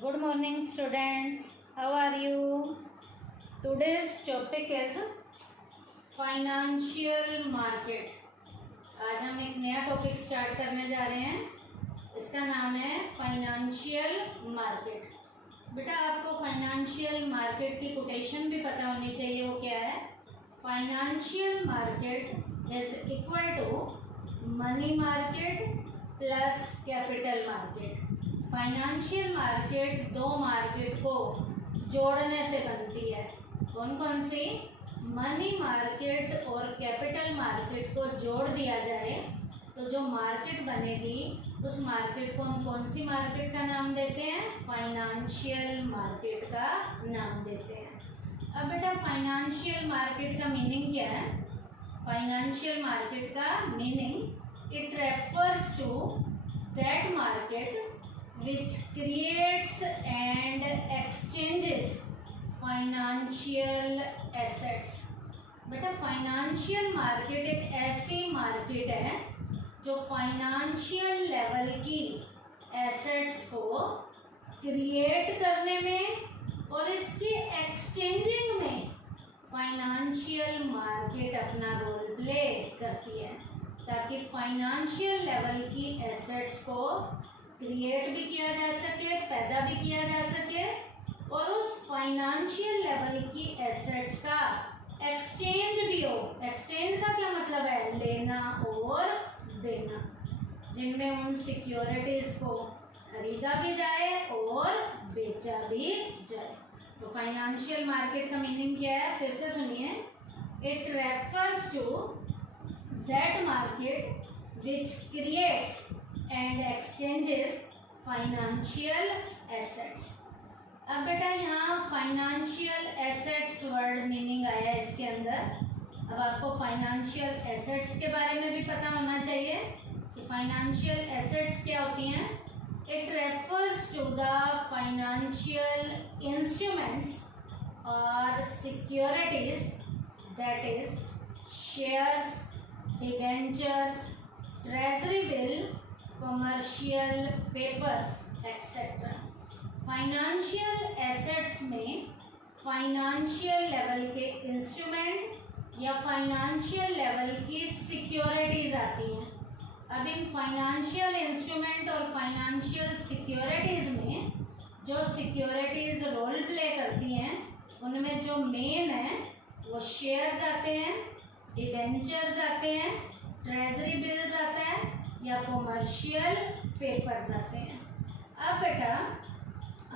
Good morning students, how are you? Today's topic is financial market. आज हम एक नया टॉपिक स्टार्ट करने जा रहे हैं, इसका नाम है फाइनेंशियल मार्केट। बेटा आपको फाइनेंशियल मार्केट की कोटेशन भी पता होनी चाहिए, वो क्या है? Financial market is equal to money market plus capital market. Financial market दो मार्केट को जोड़ने से बनती है। कौन कौन सी? मनी मार्केट और कैपिटल मार्केट को जोड़ दिया जाए तो जो मार्केट बनेगी उस मार्केट को हम कौन सी मार्केट का नाम देते हैं? फाइनेंशियल मार्केट का नाम देते हैं। अब बेटा फाइनेंशियल मार्केट का मीनिंग क्या है? फाइनेंशियल मार्केट का meaning it refers to that market which creates and exchanges financial assets। बेटा फाइनेंशियल मार्केट एक ऐसी मार्केट है जो फाइनेंशियल लेवल की एसेट्स को क्रिएट करने में और इसके एक्सचेंजिंग में फाइनेंशियल मार्केट अपना रोल प्ले करती है, ताकि फाइनेंशियल लेवल की एसेट्स को क्रिएट भी किया जा सके, पैदा भी किया जा सके और उस फाइनेंशियल लेवल की एसेट्स का एक्सचेंज भी हो। एक्सचेंज का क्या मतलब है? लेना और देना, जिनमें उन सिक्योरिटीज को खरीदा भी जाए और बेचा भी जाए। तो फाइनेंशियल मार्केट का मीनिंग क्या है? फिर से सुनिए। It refers to that market which creates and exchanges financial assets. अब बेटा यहाँ फाइनेंशियल एसेट्स वर्ड मीनिंग आया है इसके अंदर। अब आपको फाइनेंशियल एसेट्स के बारे में भी पता होना चाहिए कि फाइनेंशियल एसेट्स क्या होती हैं। It refers to the financial instruments और securities that is shares, debentures, treasury bill, commercial papers etcetera. Financial assets में फाइनेंशियल लेवल के इंस्ट्रूमेंट या फाइनेंशियल लेवल की सिक्योरिटीज आती हैं। अब इन फाइनेंशियल इंस्ट्रूमेंट और फाइनेंशियल सिक्योरिटीज में जो सिक्योरिटीज रोल प्ले करती हैं उनमें जो मेन है वो शेयर्स आते हैं, डिबेंचर्स आते हैं, ट्रेजरी बिल्स आता है या कमर्शियल पेपर्स आते हैं। अब बेटा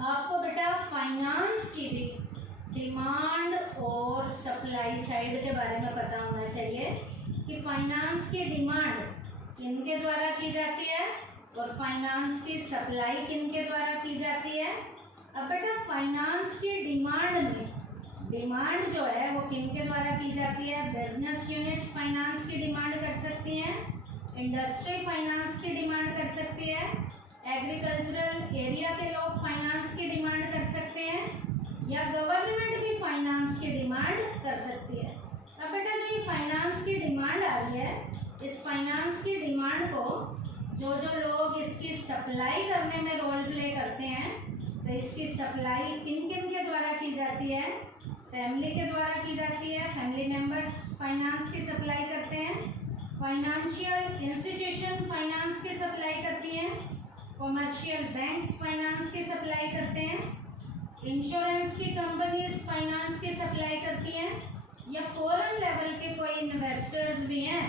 आपको फाइनेंस की भी डिमांड और सप्लाई साइड के बारे में पता होना चाहिए कि फाइनेंस की डिमांड किनके द्वारा की जाती है और फाइनेंस की सप्लाई किनके द्वारा की जाती है। अब बेटा फाइनेंस की डिमांड जो है वो किनके द्वारा की जाती है? बिजनेस यूनिट्स फाइनेंस की डिमांड कर सकती हैं, इंडस्ट्री फाइनेंस की डिमांड कर सकती है, एग्रीकल्चरल एरिया के लोग फाइनेंस की डिमांड कर सकते हैं या गवर्नमेंट भी फाइनेंस की डिमांड कर सकती है। अब बेटा जो ये फाइनेंस की डिमांड आ रही है, इस फाइनेंस की डिमांड को जो लोग इसकी सप्लाई करने में रोल प्ले करते हैं, तो इसकी सप्लाई किन किन के द्वारा की जाती है? फैमिली के द्वारा की जाती है, फैमिली मेंबर्स फाइनेंस की सप्लाई करते हैं, फाइनेंशियल इंस्टीट्यूशन फाइनेंस की सप्लाई करती हैं, कमर्शियल बैंक्स फाइनेंस की सप्लाई करते हैं, इंश्योरेंस की कंपनीज फाइनेंस की सप्लाई करती हैं या फॉरेन लेवल के कोई इन्वेस्टर्स भी हैं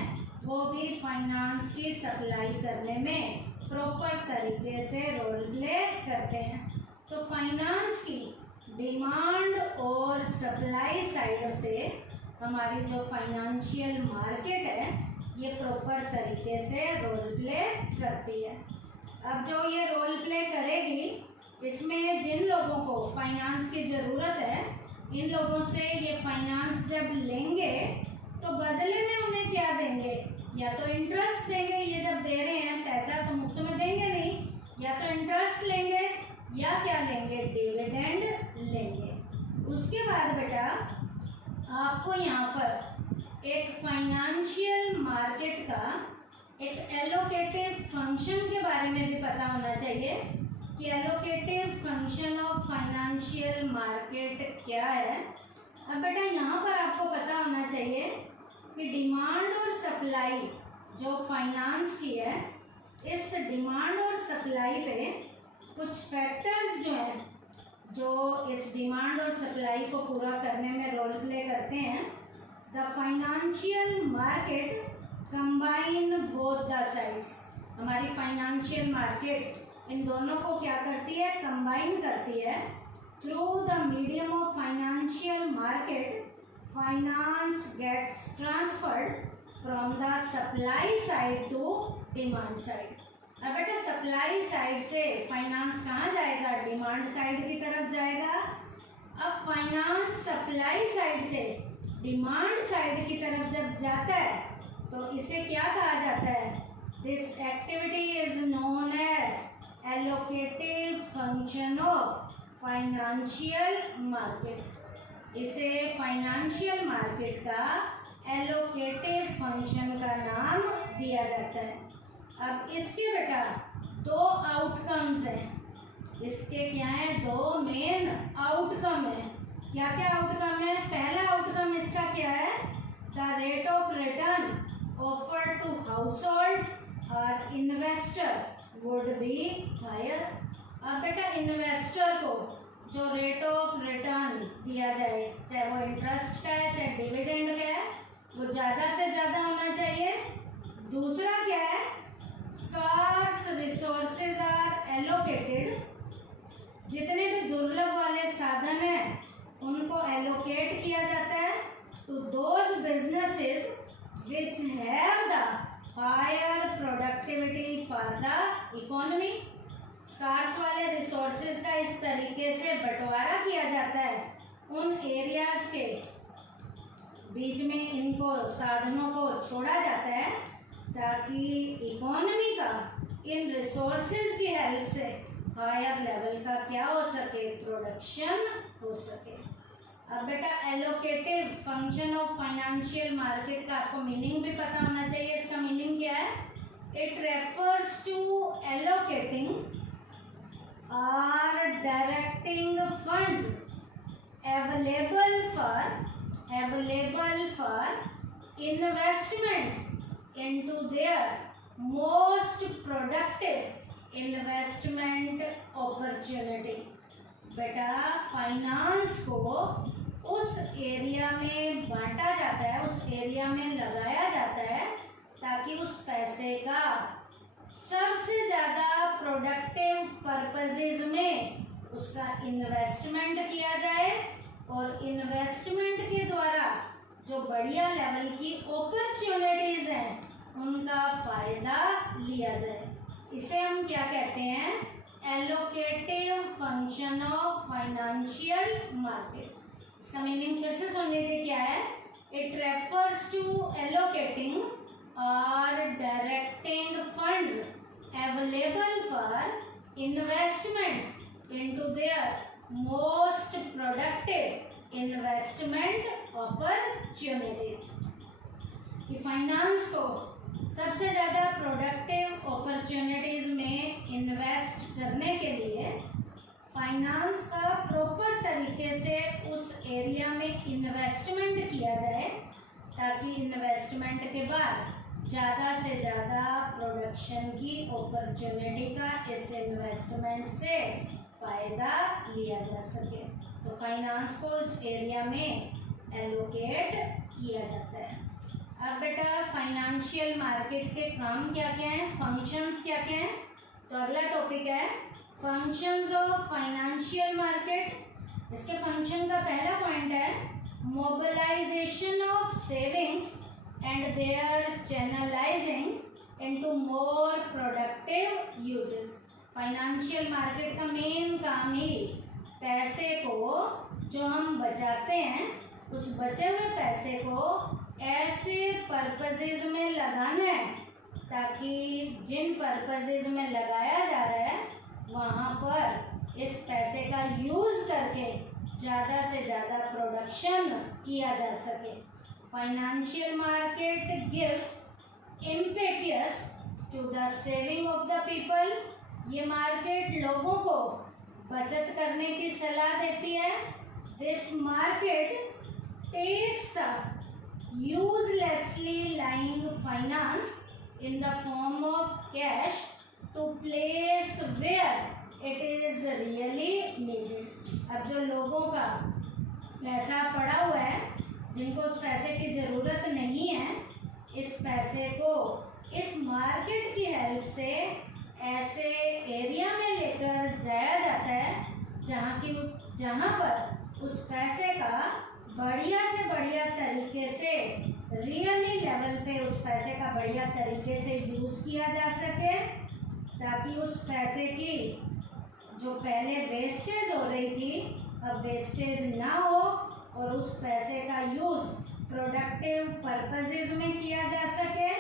वो भी फाइनेंस की सप्लाई करने में प्रॉपर तरीके से रोल प्ले करते हैं। तो फाइनेंस की डिमांड और सप्लाई साइड से हमारी जो फाइनेंशियल मार्केट है ये प्रॉपर तरीके से रोल प्ले करती है। अब जो ये रोल प्ले करेगी, इसमें जिन लोगों को फाइनेंस की ज़रूरत है, इन लोगों से ये फाइनेंस जब लेंगे तो बदले में उन्हें क्या देंगे? या तो इंटरेस्ट देंगे, ये जब दे रहे हैं पैसा तो मुफ्त में देंगे नहीं, या तो इंटरेस्ट लेंगे या क्या लेंगे? डिविडेंड लेंगे। उसके बाद बेटा आपको यहाँ पर एक फाइनेंशियल मार्केट का एक एलोकेटिव फंक्शन के बारे में भी पता होना चाहिए कि allocative function of financial market क्या है। अब बेटा यहाँ पर आपको पता होना चाहिए कि डिमांड और सप्लाई जो फाइनेंस की है, इस डिमांड और सप्लाई पे कुछ फैक्टर्स जो हैं जो इस डिमांड और सप्लाई को पूरा करने में रोल प्ले करते हैं। The financial market combine both the sides. हमारी फाइनेंशियल मार्केट इन दोनों को क्या करती है, कंबाइन करती है। Through the medium of financial market finance gets transferred from the supply side to demand side. अब बेटा सप्लाई साइड से फाइनेंस कहाँ जाएगा, डिमांड साइड की तरफ जाएगा। अब फाइनेंस सप्लाई साइड से डिमांड साइड की तरफ जब जाता है तो इसे क्या कहा जाता है, this activity is known as allocative function of financial market. इसे फाइनेंशियल मार्केट का एलोकेटिव फंक्शन का नाम दिया जाता है। अब इसके बेटा दो आउटकम्स हैं। इसके क्या है, दो मेन आउटकम है। क्या क्या आउटकम है, पहला आउटकम इसका क्या है, the rate of return offered to households और इन्वेस्टर वुड बी हायर। अब बेटा इन्वेस्टर को जो रेट ऑफ रिटर्न दिया जाए, चाहे वो इंटरेस्ट का है चाहे डिविडेंड का है, वो ज़्यादा से ज़्यादा होना चाहिए। दूसरा क्या है, स्कार्स रिसोर्सेज आर एलोकेटेड। जितने भी दुर्लभ वाले साधन हैं उनको एलोकेट किया जाता है to those businesses which have the higher productivity for the economy. Scarce वाले रिसोर्सेज का इस तरीके से बंटवारा किया जाता है उन एरियाज के बीच में, इनको साधनों को छोड़ा जाता है ताकि इकोनॉमी का इन रिसोर्सेज की हेल्प से हायर लेवल का क्या हो सके, प्रोडक्शन हो सके। अब बेटा allocative function of financial market का आपको मीनिंग भी पता होना चाहिए। इसका मीनिंग क्या है, इट रेफर्स टू एलोकेटिंग और directing funds available for investment into their most productive investment opportunity। बेटा फाइनेंस को उस एरिया में बांटा जाता है, उस एरिया में लगाया जाता है ताकि उस पैसे का सबसे ज़्यादा प्रोडक्टिव पर्पसेस में उसका इन्वेस्टमेंट किया जाए और इन्वेस्टमेंट के द्वारा जो बढ़िया लेवल की अपॉर्चुनिटीज़ हैं उनका फ़ायदा लिया जाए। इसे हम क्या कहते हैं, allocative function of financial market. इसका मीनिंग फिर से सुन लीजिए क्या है, इट रेफर्स टू एलोकेटिंग और directing funds available for investment into their most productive investment opportunities। कि फाइनेंस को सबसे ज़्यादा प्रोडक्टिव अपॉर्चुनिटीज़ में इन्वेस्ट करने के लिए फाइनेंस का प्रॉपर तरीके से उस एरिया में इन्वेस्टमेंट किया जाए ताकि इन्वेस्टमेंट के बाद ज़्यादा से ज़्यादा प्रोडक्शन की अपॉर्चुनिटी का इस इन्वेस्टमेंट से फ़ायदा लिया जा सके। तो फाइनेंस को इस एरिया में एलोकेट किया जाता है। अब बेटा फाइनेंशियल मार्केट के काम क्या क्या हैं, फंक्शंस क्या क्या हैं। तो अगला टॉपिक है फंक्शंस ऑफ फाइनेंशियल मार्केट। इसके फंक्शन का पहला पॉइंट है mobilisation of savings and their channelizing into more productive uses। फाइनेंशियल मार्केट का मेन काम ही पैसे को जो हम बचाते हैं उस बचे हुए पैसे को ऐसे पर्पसेस में लगाना है ताकि जिन पर्पसेस में लगाया जा रहा है वहाँ पर इस पैसे का यूज़ करके ज़्यादा से ज़्यादा प्रोडक्शन किया जा सके। Financial market gives impetus to the saving of the people ये मार्केट लोगों को बचत करने की सलाह देती है। This market takes the uselessly lying finance in the form of cash to place where it is really needed। अब जो लोगों का पैसा पड़ा हुआ है, जिनको उस पैसे की ज़रूरत नहीं है, इस पैसे को इस मार्केट की हेल्प से ऐसे एरिया में लेकर जाया जाता है जहाँ पर उस पैसे का बढ़िया से बढ़िया तरीके से रियली लेवल पे उस पैसे का बढ़िया तरीके से यूज़ किया जा सके, ताकि उस पैसे की जो पहले वेस्टेज हो रही थी अब वेस्टेज ना हो और उस पैसे का यूज़ प्रोडक्टिव पर्पसेस में किया जा सके।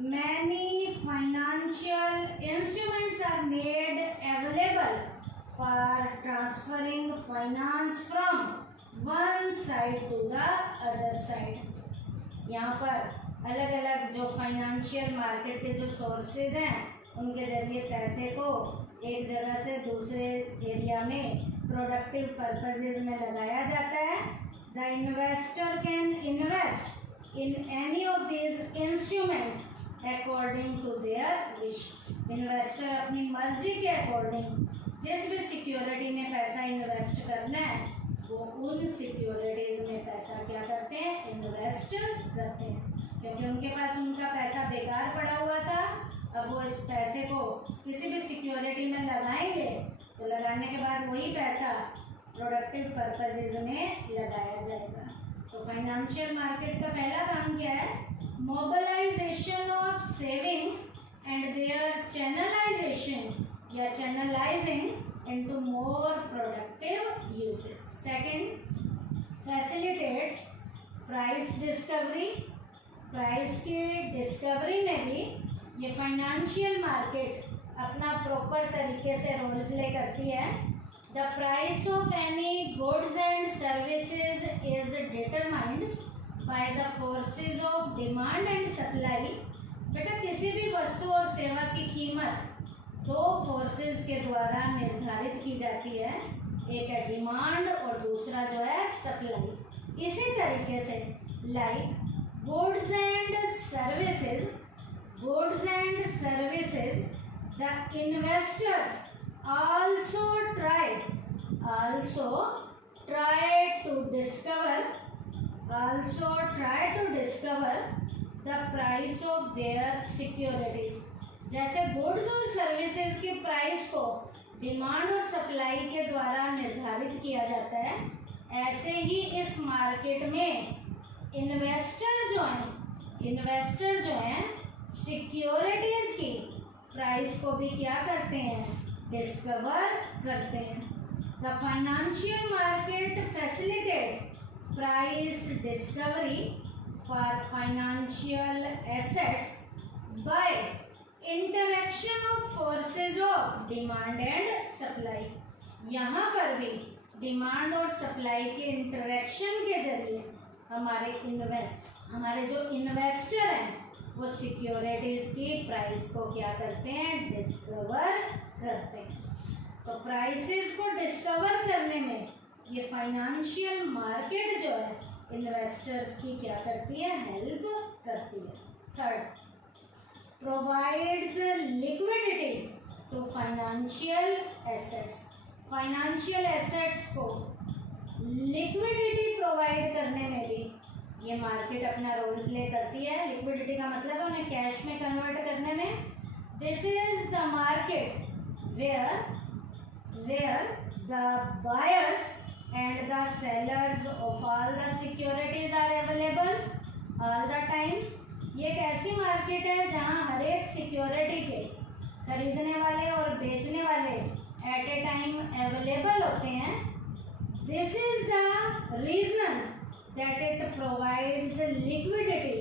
Many financial instruments are made available for transferring finance from one side to the other side. यहाँ पर अलग अलग जो फाइनेंशियल मार्केट के जो सोर्सेज हैं, उनके ज़रिए पैसे को एक जगह से दूसरे एरिया में प्रोडक्टिव पर्पसेस में लगाया जाता है। The investor can invest in any of these instrument according to their wish. Investor अपनी मर्जी के अकॉर्डिंग जिस भी सिक्योरिटी में पैसा इन्वेस्ट करना है, वो उन सिक्योरिटीज़ में पैसा क्या करते हैं, इन्वेस्ट करते हैं। क्योंकि उनके पास उनका पैसा बेकार पड़ा हुआ था, अब वो इस पैसे को किसी भी सिक्योरिटी में लगाएंगे तो लगाने के बाद वही पैसा प्रोडक्टिव पर्पसेज में लगाया जाएगा। तो फाइनेंशियल मार्केट का पहला काम क्या है, mobilisation of savings and their channelization या channelizing into more productive uses. Second, facilitates price discovery. Price की डिस्कवरी में भी ये फाइनेंशियल मार्केट अपना प्रॉपर तरीके से रोल प्ले करती है। The price of any goods and services is determined by the forces of demand and supply. बेटा, किसी भी वस्तु और सेवा की कीमत दो फोर्सेस के द्वारा निर्धारित की जाती है, एक है डिमांड और दूसरा जो है सप्लाई। इसी तरीके से like goods and services the investors also try to discover the price of their securities। जैसे गुड्स और सर्विसेज की प्राइस को डिमांड और सप्लाई के द्वारा निर्धारित किया जाता है, ऐसे ही इस मार्केट में इन्वेस्टर जो हैं सिक्योरिटीज़ की प्राइस को भी क्या करते हैं, डिस्कवर करते हैं। The financial market facilitate price discovery for financial assets bye interaction of forces of demand and supply. यहाँ पर भी डिमांड और सप्लाई के इंटरेक्शन के जरिए हमारे जो इन्वेस्टर हैं वो सिक्योरिटीज़ की प्राइस को क्या करते हैं, डिस्कवर करते हैं। तो प्राइसेस को डिस्कवर करने में ये फाइनेंशियल मार्केट जो है इन्वेस्टर्स की क्या करती है, हेल्प करती है। Third, provides liquidity to financial assets. Financial assets को लिक्विडिटी प्रोवाइड करने में भी ये मार्केट अपना रोल प्ले करती है। लिक्विडिटी का मतलब है उन्हें कैश में कन्वर्ट करने में। This is the market where the buyers and the sellers of all the securities are available all the times. ये एक ऐसी मार्केट है जहाँ हर एक सिक्योरिटी के खरीदने वाले और बेचने वाले एट ए टाइम अवेलेबल होते हैं। This is the reason that it provides liquidity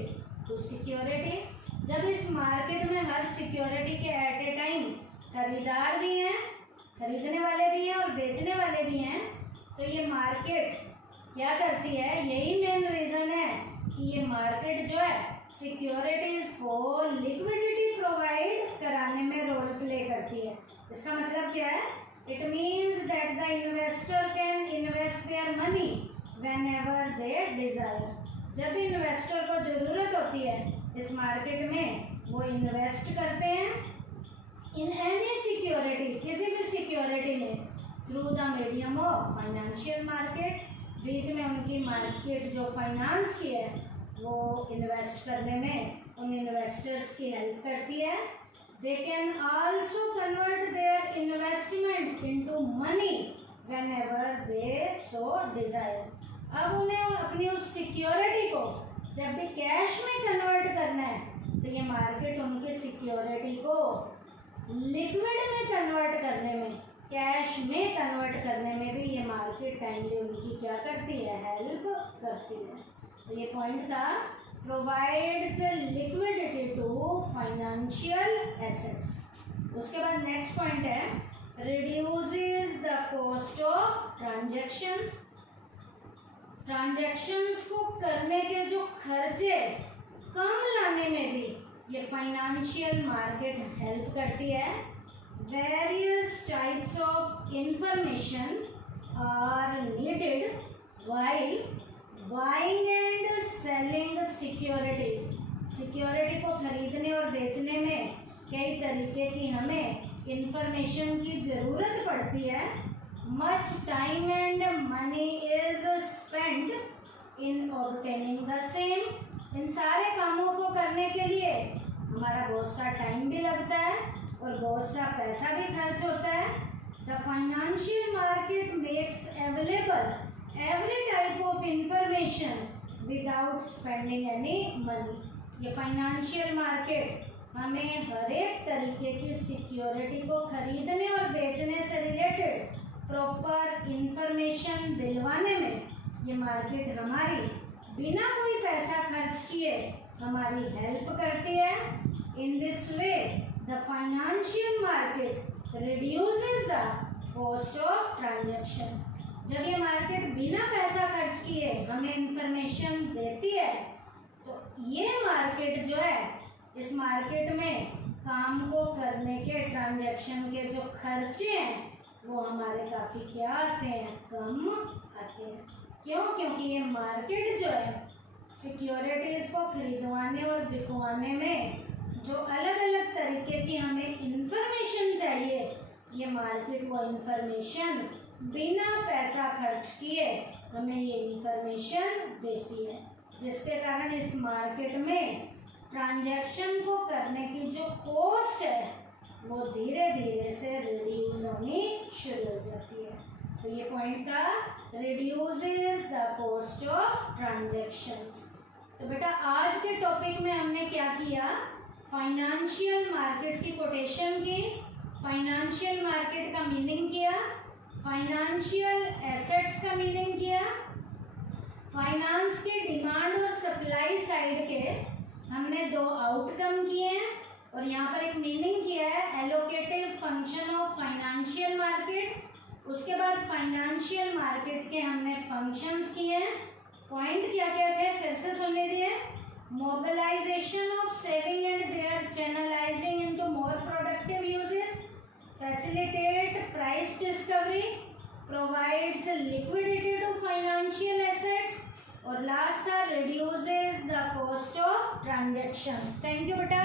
to security। जब इस मार्केट में हर सिक्योरिटी के एट ए टाइम खरीदार भी हैं, खरीदने वाले भी हैं और बेचने वाले भी हैं, तो ये मार्केट क्या करती है, यही मेन रीज़न है कि ये मार्केट जो है सिक्योरिटीज़ को लिक्विडिटी प्रोवाइड कराने में रोल प्ले करती है। इसका मतलब क्या है? It means that the investor can invest their money whenever they desire. जब भी इन्वेस्टर को ज़रूरत होती है इस मार्केट में, वो इन्वेस्ट करते हैं इन एनी सिक्योरिटी, किसी भी सिक्योरिटी में, through the medium of financial market. बीच में उनकी मार्केट जो फाइनेंस की है वो इन्वेस्ट करने में उन इन्वेस्टर्स की हेल्प करती है। They can also convert their investment into money whenever they so Dzire. अब उन्हें अपनी उस सिक्योरिटी को जब भी कैश में कन्वर्ट करना है तो ये मार्केट उनकी सिक्योरिटी को लिक्विड में कन्वर्ट करने में, कैश में कन्वर्ट करने में भी ये मार्केट टाइमली उनकी क्या करती है? हेल्प करती है। तो ये पॉइंट था, provides liquidity to financial assets. उसके बाद नेक्स्ट पॉइंट है, reduces the cost of transactions. Transactions को करने के जो खर्चे कम लाने में भी ये फाइनेंशियल मार्केट हेल्प करती है। Various types of information are needed while buying and selling securities. Security को खरीदने और बेचने में कई तरीके की हमें इंफॉर्मेशन की ज़रूरत पड़ती है। Much time and money is spend in obtaining the same. इन सारे कामों को करने के लिए हमारा बहुत सा टाइम भी लगता है और बहुत सा पैसा भी खर्च होता है। The financial market makes available every type of information without spending any money. ये फाइनेंशियल मार्केट हमें हर एक तरीके की सिक्योरिटी को खरीदने और बेचने से रिलेटेड प्रॉपर इंफॉर्मेशन दिलवाने में ये मार्केट हमारी बिना कोई पैसा खर्च किए हमारी हेल्प करती है। In this way the financial market reduces the cost of transaction. जब ये मार्केट बिना पैसा खर्च किए हमें इंफॉर्मेशन देती है तो ये मार्केट जो है, इस मार्केट में काम को करने के ट्रांजैक्शन के जो खर्चे हैं वो हमारे काफ़ी क्या आते हैं? कम आते हैं। क्यों? क्योंकि ये मार्केट जो है सिक्योरिटीज़ को खरीदवाने और बिकवाने में जो अलग अलग तरीके की हमें इंफॉर्मेशन चाहिए, ये मार्केट वो इंफॉर्मेशन बिना पैसा खर्च किए हमें ये इंफॉर्मेशन देती है, जिसके कारण इस मार्केट में ट्रांजैक्शन को करने की जो कॉस्ट है वो धीरे धीरे से रिड्यूस होनी शुरू हो जाती है। तो ये पॉइंट था, reduces the cost of transactions. तो बेटा आज के टॉपिक में हमने क्या किया? फाइनेंशियल मार्केट की कोटेशन की, फाइनेंशियल मार्केट का मीनिंग किया, फाइनेंशियल एसेट्स का मीनिंग किया, फाइनेंस के डिमांड और सप्लाई साइड के हमने दो आउटकम किए हैं और यहाँ पर एक मीनिंग किया है, allocative function of financial market. उसके बाद फाइनेंशियल मार्केट के हमने फंक्शंस किए हैं। पॉइंट क्या क्या थे फिर से सुन लीजिए। Mobilisation of saving and their channelising into more productive uses, facilitate price discovery, provides liquidity to financial assets, और लास्ट था reduces the cost of transactions. Thank you बेटा।